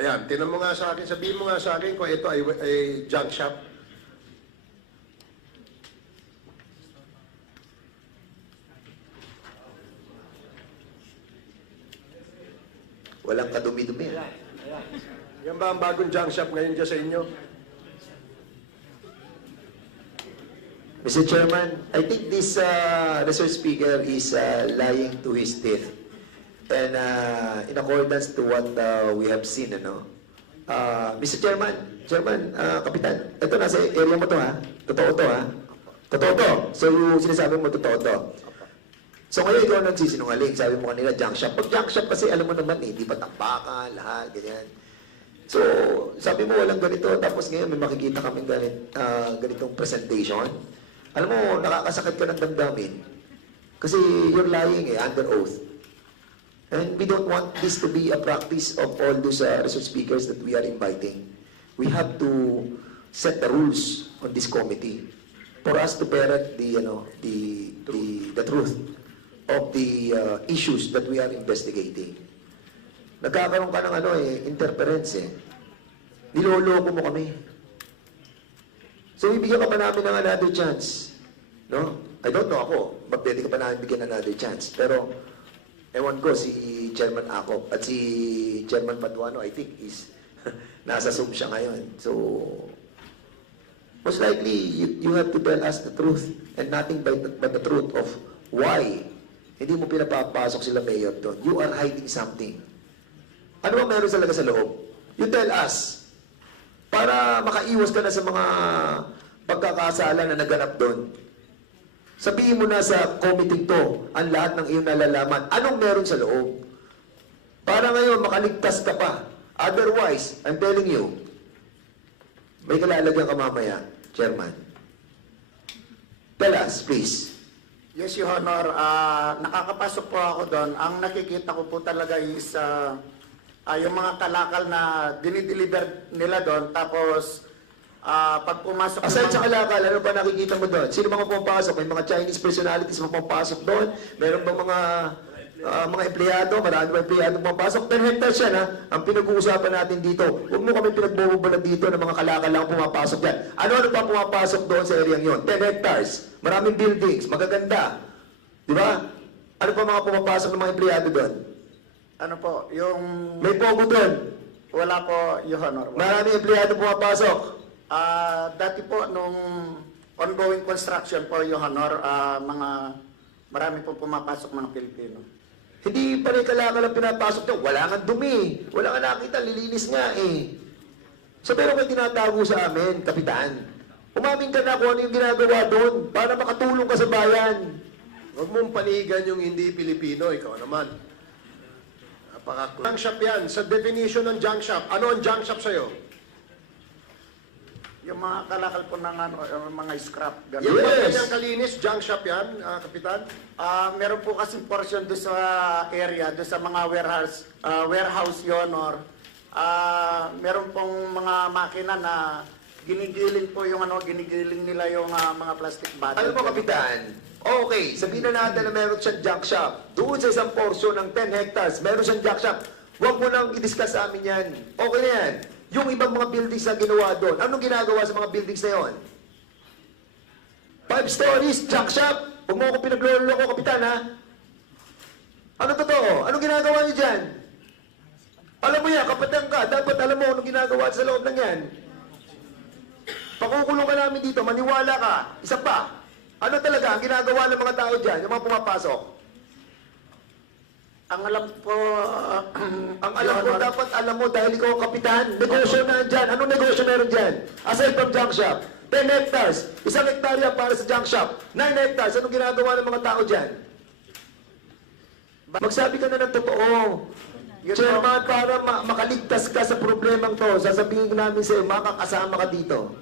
Ayan, tinan mo nga sa akin, sabihin mo nga sa akin kung ito ay, ay junk shop. Walang kadumi-dumi. Yan ba ang bagong junk shop ngayon dyan sa inyo? Mr. Chairman, I think this uh, resource speaker is uh, lying to his teeth. And uh, in accordance to what uh, we have seen, ano, uh, Mr. Chairman, Chairman, uh, Kapitan, ito nasa area mo to ha? Totoo to ha? Totoo to. So yung sinasabi mo, totoo to. So ngayon ikaw nagsisinungaling, sabi mo kanila junk shop. Pag junk shop kasi alam mo naman eh, di ba tambakan, lahat, ganyan. So, sabi mo walang ganito, tapos ngayon may makikita kami ganit, ah, ganitong presentation. Alam mo, nakakasakit ka ng damdamin. Kasi you're lying eh, under oath. And we don't want this to be a practice of all those uh, resource speakers that we are inviting. We have to set the rules on this committee for us to parrot the, you know, the, the, the truth of the uh, issues that we are investigating. Nagkakaroon ka ng ano eh, interference eh. Niloloko mo kami. So, bibigyan ka pa namin ng another chance. No? I don't know ako. Pwede ka pa namin bigyan another chance. Pero, ewan ko, si Chairman Akop at si Chairman Paduano, I think, is nasa Zoom siya ngayon. So, most likely, you, you have to tell us the truth and nothing but but the truth of why hindi mo pinapapasok sila mayor doon. You are hiding something. Ano ba meron talaga sa loob? You tell us. Para makaiwas ka na sa mga pagkakasala na naganap doon. Sabihin mo na sa committee to ang lahat ng iyong nalalaman. Anong meron sa loob? Para ngayon makaligtas ka pa. Otherwise, I'm telling you, may kalalagyan ka mamaya, Chairman. Tell us, please. Yes, Your Honor. Ah, nakakapasok po ako doon. Ang nakikita ko po talaga is ah, ah, yung mga kalakal na dinideliver nila doon. Tapos, ah, pag pumasok... Aside sa kalakal, ano pa nakikita mo doon? Sino mga pumapasok? May mga Chinese personalities mga pumapasok doon? Meron ba mga ah, mga empleyado? Marami ba empleyado pumapasok? 10 hectares yan ha, ang pinag-uusapan natin dito. Huwag mo kami pinagbobobolan dito ng mga kalakal lang pumapasok yan. Ano-ano pa pumapasok doon sa area yon? 10 hectares, maraming buildings, magaganda. Di ba? Ano pa mga pumapasok ng mga empleyado doon? Ano po, yung... May pogo doon. Wala po, Your Honor. Wala. Maraming empleyado pumapasok. Ah, dati po, nung ongoing construction po, Your Honor, ah, mga... Marami po pumapasok mga Pilipino. Hindi pa rin kalakal ang pinapasok doon. Wala nga dumi. Wala nga nakita. Lilinis nga eh. So pero may tinatago sa amin, Kapitan. Umamin ka na kung ano yung ginagawa doon para makatulong ka sa bayan. Huwag mong panigan yung hindi Pilipino, ikaw naman. Napaka junk shop yan. Sa definition ng junk shop, ano ang junk shop sa'yo? Yung mga kalakal po ng ano, yung mga scrap. ganun. Yes. ganyang kalinis, junk shop yan, ah, Kapitan? Ah, meron po kasi portion doon sa area, doon sa mga warehouse, ah, warehouse yon or ah, meron pong mga makina na ginigiling po yung ano, ginigiling nila yung ah, mga plastic bottle. Alam mo, Kapitan, okay, sabihin na natin na meron siyang junk shop. Doon sa isang portion ng 10 hectares, meron siyang junk shop. Huwag mo nang i-discuss sa amin yan. Okay na yan. Yung ibang mga buildings na ginawa doon, anong ginagawa sa mga buildings na yon? Five stories, junk shop. Huwag mo ako pinaglolo ko, Kapitan, ha? Ano totoo? Anong ginagawa niyo dyan? Alam mo yan, kapatang ka, dapat alam mo anong ginagawa sa loob ng yan. Pakukulong ka namin dito, maniwala ka. Isa pa, ano talaga ang ginagawa ng mga tao dyan, yung mga pumapasok? Ang alam po, Ang alam ko, dapat alam mo dahil ikaw ang kapitan, negosyo na dyan. Anong negosyo meron dyan? Aside from junk shop, 10 hectares, isang hektarya para sa junk shop, 9 hectares, anong ginagawa ng mga tao dyan? Magsabi ka na ng totoo. Yun Chairman, para ma- makaligtas ka sa problemang to, sasabihin namin sa'yo, makakasama ka dito.